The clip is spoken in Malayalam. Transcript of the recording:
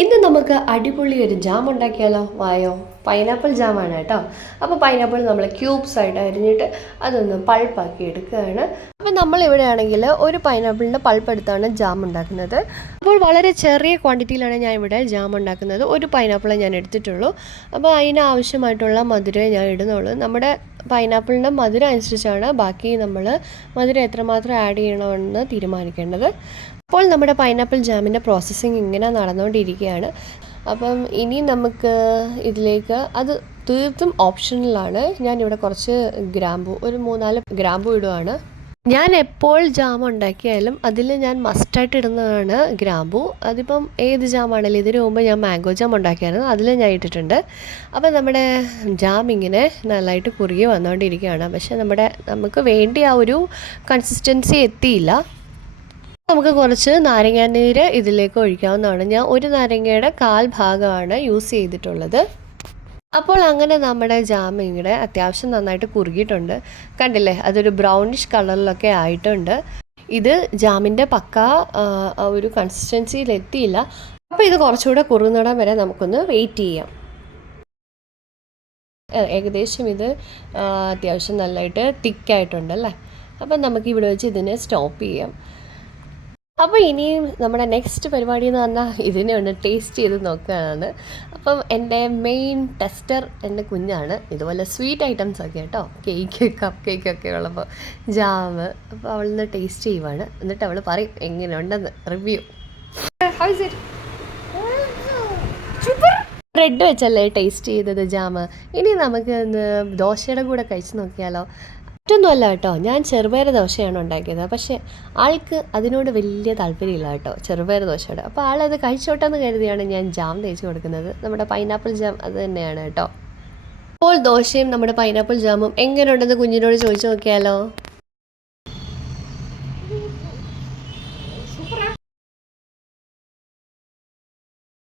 ഇന്ന് നമുക്ക് അടിപൊളി ഒരു ജാം ഉണ്ടാക്കിയാലോ? വായോ. പൈനാപ്പിൾ ജാമാണ് കേട്ടോ. അപ്പോൾ പൈനാപ്പിൾ നമ്മൾ ക്യൂബ്സ് ആയിട്ട് അരിഞ്ഞിട്ട് അതൊന്ന് പൾപ്പാക്കി എടുക്കുകയാണ്. അപ്പോൾ നമ്മൾ ഇവിടെ ആണെങ്കിൽ ഒരു പൈനാപ്പിളിന്റെ പൾപ്പ് എടുത്താണ് ജാം ഉണ്ടാക്കുന്നത്. അപ്പോൾ വളരെ ചെറിയ ക്വാണ്ടിറ്റിയിലാണ് ഞാൻ ഇവിടെ ജാം ഉണ്ടാക്കുന്നത്. ഒരു പൈനാപ്പിളെ ഞാൻ എടുത്തിട്ടുള്ളൂ. അപ്പോൾ അതിന് ആവശ്യമായിട്ടുള്ള മധുരമേ ഞാൻ ഇടുന്നുള്ളൂ. നമ്മുടെ പൈനാപ്പിളിന്റെ മധുരം അനുസരിച്ചാണ് ബാക്കി നമ്മൾ മധുരം എത്രമാത്രം ആഡ് ചെയ്യണമെന്ന് തീരുമാനിക്കേണ്ടത്. അപ്പോൾ നമ്മുടെ പൈനാപ്പിൾ ജാമിന്റെ പ്രോസസ്സിങ് ഇങ്ങനെ നടന്നുകൊണ്ടിരിക്കുകയാണ് അപ്പം ഇനി നമുക്ക് ഇതിലേക്ക് അത് തീർത്തും ഓപ്ഷണലാണ് ഞാനിവിടെ കുറച്ച് ഗ്രാമ്പു ഒരു മൂന്നാൽ ഗ്രാമ്പു ഇടുവാണ്. ഞാൻ എപ്പോൾ ജാം ഉണ്ടാക്കിയാലും അതിൽ ഞാൻ മസ്റ്റായിട്ട് ഇടുന്നതാണ് ഗ്രാമ്പു. അതിപ്പം ഏത് ജാമാണെങ്കിലും ഇതിനു മുമ്പ് ഞാൻ മാംഗോ ജാം ഉണ്ടാക്കിയായിരുന്നു. അതിൽ ഞാൻ ഇട്ടിട്ടുണ്ട്. അപ്പോൾ നമ്മുടെ ജാം ഇങ്ങനെ നല്ലതായിട്ട് കുറുകി വന്നുകൊണ്ടിരിക്കുകയാണ്. പക്ഷേ നമ്മുടെ നമുക്ക് വേണ്ടി ആ ഒരു കൺസിസ്റ്റൻസി എത്തിയില്ല. നമുക്ക് കുറച്ച് നാരങ്ങാനീര് ഇതിലേക്ക് ഒഴിക്കാവുന്നതാണ്. ഞാൻ ഒരു നാരങ്ങയുടെ കാൽ ഭാഗമാണ് യൂസ് ചെയ്തിട്ടുള്ളത്. അപ്പോൾ അങ്ങനെ നമ്മുടെ ജാം ഇവിടെ അത്യാവശ്യം നന്നായിട്ട് കുറുകിയിട്ടുണ്ട്. കണ്ടില്ലേ? അതൊരു ബ്രൗണിഷ് കളറിലൊക്കെ ആയിട്ടുണ്ട്. ഇത് ജാമിന്റെ പക്ക ഒരു കൺസിസ്റ്റൻസിയിൽ എത്തിയില്ല. അപ്പോൾ ഇത് കുറച്ചുകൂടെ കുറുന്നിടം വരെ നമുക്കൊന്ന് വെയിറ്റ് ചെയ്യാം. ഏകദേശം ഇത് അത്യാവശ്യം നല്ലതായിട്ട് തിക്കായിട്ടുണ്ടല്ലേ അപ്പം നമുക്ക് ഇവിടെ വെച്ച് ഇതിനെ സ്റ്റോപ്പ് ചെയ്യാം. അപ്പോൾ ഇനിയും നമ്മുടെ നെക്സ്റ്റ് പരിപാടി എന്ന് പറഞ്ഞാൽ ഇതിനെ ഒന്ന് ടേസ്റ്റ് ചെയ്ത് നോക്കുകയാണ് അപ്പം എന്റെ മെയിൻ ടെസ്റ്റർ എന്റെ കുഞ്ഞാണ്. ഇതുപോലെ സ്വീറ്റ് ഐറ്റംസ് ഒക്കെ കേട്ടോ. കേക്ക് കപ്പ് കേക്ക് ഒക്കെ ഉള്ളപ്പോൾ ജാമ് അപ്പോൾ അവളിന്ന് ടേസ്റ്റ് ചെയ്യുവാണ്. എന്നിട്ട് അവൾ പറയും എങ്ങനെയുണ്ടെന്ന് റിവ്യൂ ബ്രെഡ് വെച്ചല്ലേ ടേസ്റ്റ് ചെയ്തത് ജാമ് ഇനി നമുക്ക് ദോശയുടെ കൂടെ കഴിച്ച് നോക്കിയാലോ? മറ്റൊന്നുമല്ല കേട്ടോ. ഞാൻ ചെറുപയർ ദോശയാണ് ഉണ്ടാക്കിയത്. പക്ഷേ ആൾക്ക് അതിനോട് വലിയ താല്പര്യമില്ല കേട്ടോ ചെറുപയർ ദോശയോട്. അപ്പോൾ ആളത് കഴിച്ചോട്ടെന്ന് കരുതിയാണ് ഞാൻ ജാം തേച്ച് കൊടുക്കുന്നത്. നമ്മുടെ പൈനാപ്പിൾ ജാം അത് തന്നെയാണ് കേട്ടോ. അപ്പോൾ ദോശയും നമ്മുടെ പൈനാപ്പിൾ ജാമും എങ്ങനെയുണ്ടെന്ന് കുഞ്ഞിനോട് ചോദിച്ചു നോക്കിയാലോ?